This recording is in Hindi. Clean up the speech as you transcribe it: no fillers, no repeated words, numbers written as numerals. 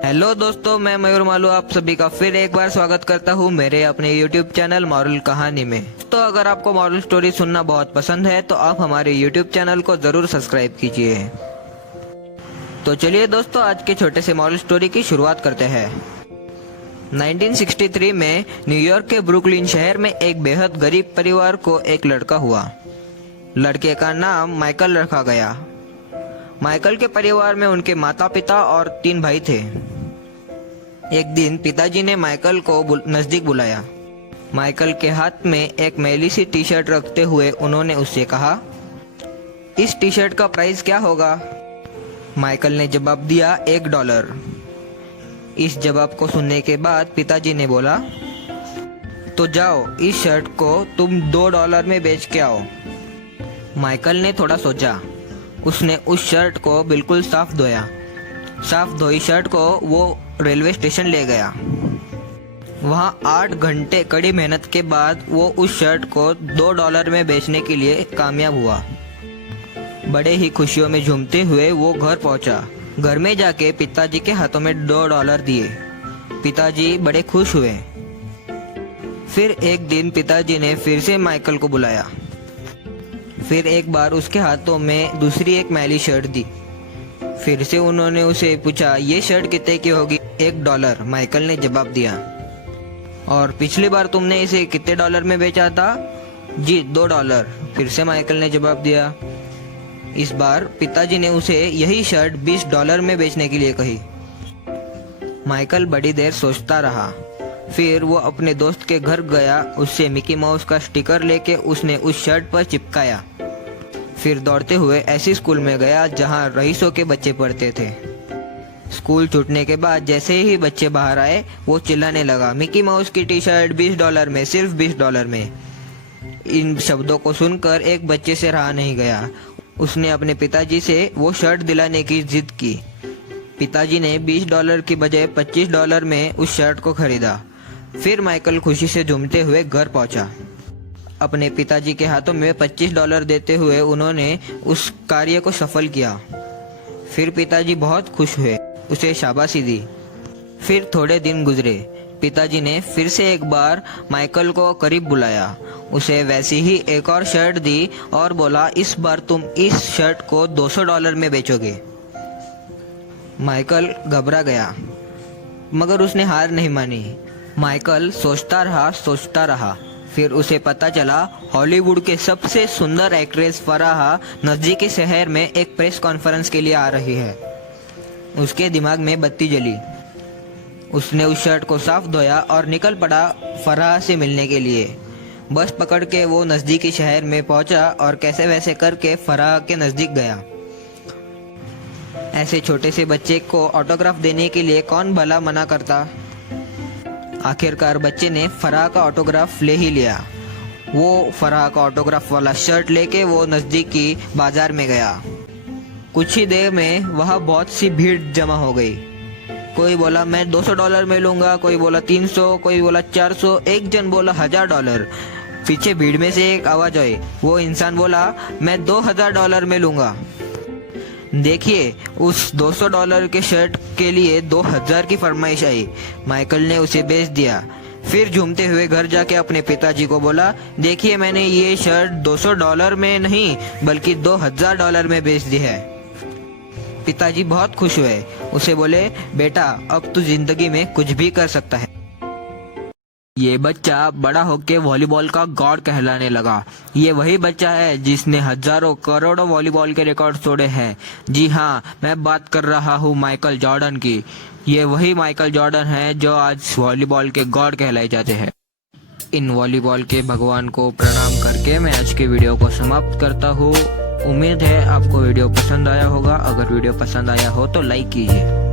हेलो दोस्तों, मैं मयूर मालू आप सभी का फिर एक बार स्वागत करता हूँ मेरे अपने YouTube चैनल मॉरल कहानी में। तो अगर आपको मॉरल स्टोरी सुनना बहुत पसंद है तो आप हमारे YouTube चैनल को जरूर सब्सक्राइब कीजिए। तो चलिए दोस्तों, आज के छोटे से मॉरल स्टोरी की शुरुआत करते हैं। 1963 में न्यूयॉर्क के ब्रुकलिन शहर में एक बेहद गरीब परिवार को एक लड़का हुआ। लड़के का नाम माइकल रखा गया। माइकल के परिवार में उनके माता पिता और 3 भाई थे। एक दिन पिताजी ने माइकल को नजदीक बुलाया। माइकल के हाथ में एक मैली सी टी शर्ट रखते हुए उन्होंने उससे कहा, इस टी शर्ट का प्राइस क्या होगा? माइकल ने जवाब दिया, $1। इस जवाब को सुनने के बाद पिताजी ने बोला, तो जाओ इस शर्ट को तुम $2 में बेच के आओ। माइकल ने थोड़ा सोचा। उसने उस शर्ट को बिल्कुल साफ धोया। साफ धोई शर्ट को वो रेलवे स्टेशन ले गया। वहाँ 8 घंटे कड़ी मेहनत के बाद वो उस शर्ट को $2 में बेचने के लिए कामयाब हुआ। बड़े ही खुशियों में झूमते हुए वो घर पहुंचा। घर में जाके पिताजी के हाथों में $2 दिए। पिताजी बड़े खुश हुए। फिर एक दिन पिताजी ने फिर से माइकल को बुलाया। फिर एक बार उसके हाथों में दूसरी एक मैली शर्ट दी। फिर से उन्होंने उसे पूछा, ये शर्ट कितने की होगी? $1। माइकल ने जवाब दिया। और पिछली बार तुमने इसे कितने डॉलर में बेचा था? जी $2। फिर से माइकल ने जवाब दिया। इस बार पिताजी ने उसे यही शर्ट $20 में बेचने के लिए कही। माइकल बड़ी देर सोचता रहा। फिर वो अपने दोस्त के घर गया। उससे मिकी माउस का स्टिकर लेके उसने उस शर्ट पर चिपकाया। फिर दौड़ते हुए ऐसी स्कूल में गया जहाँ रईसों के बच्चे पढ़ते थे। स्कूल छूटने के बाद जैसे ही बच्चे बाहर आए वो चिल्लाने लगा, मिकी माउस की टी शर्ट $20 में, सिर्फ $20 में। इन शब्दों को सुनकर एक बच्चे से रहा नहीं गया। उसने अपने पिताजी से वो शर्ट दिलाने की जिद की। पिताजी ने $20 की बजाय $25 में उस शर्ट को खरीदा। फिर माइकल खुशी से झूमते हुए घर पहुंचा। अपने पिताजी के हाथों में $25 देते हुए उन्होंने उस कार्य को सफल किया। फिर पिताजी बहुत खुश हुए, उसे शाबाशी दी। फिर थोड़े दिन गुजरे। पिताजी ने फिर से एक बार माइकल को करीब बुलाया। उसे वैसी ही एक और शर्ट दी और बोला, इस बार तुम इस शर्ट को $200 में बेचोगे। माइकल घबरा गया, मगर उसने हार नहीं मानी। माइकल सोचता रहा। फिर उसे पता चला हॉलीवुड के सबसे सुंदर एक्ट्रेस फराह नजदीकी शहर में एक प्रेस कॉन्फ्रेंस के लिए आ रही है। उसके दिमाग में बत्ती जली। उसने उस शर्ट को साफ धोया और निकल पड़ा फराह से मिलने के लिए। बस पकड़ के वो नजदीकी शहर में पहुंचा और कैसे वैसे करके फराह के नजदीक गया। ऐसे छोटे से बच्चे को ऑटोग्राफ देने के लिए कौन भला मना करता। आखिरकार बच्चे ने फराह का ऑटोग्राफ ले ही लिया। वो फराह का ऑटोग्राफ वाला शर्ट लेके वो नजदीकी बाजार में गया। कुछ ही देर में वहाँ बहुत सी भीड़ जमा हो गई। कोई बोला मैं $200 में लूंगा, कोई बोला 300, कोई बोला 400, एक जन बोला $1000। पीछे भीड़ में से एक आवाज आई। वो इंसान बोला, मैं $2000 में लूंगा। देखिए, उस $200 के शर्ट के लिए 2000 की फरमाइश आई। माइकल ने उसे बेच दिया। फिर झूमते हुए घर जाके अपने पिताजी को बोला, देखिए मैंने ये शर्ट $200 में नहीं बल्कि $2000 में बेच दी है। पिताजी बहुत खुश हुए। उसे बोले, बेटा अब तू जिंदगी में कुछ भी कर सकता है। ये बच्चा बड़ा होके वॉलीबॉल का गॉड कहलाने लगा। ये वही बच्चा है जिसने हजारों करोड़ों वॉलीबॉल के रिकॉर्ड तोड़े हैं। जी हाँ, मैं बात कर रहा हूँ माइकल जॉर्डन की। ये वही माइकल जॉर्डन है जो आज वॉलीबॉल के गॉड कहलाए जाते हैं। इन वॉलीबॉल के भगवान को प्रणाम करके मैं आज की वीडियो को समाप्त करता हूँ। उम्मीद है आपको वीडियो पसंद आया होगा। अगर वीडियो पसंद आया हो तो लाइक कीजिए।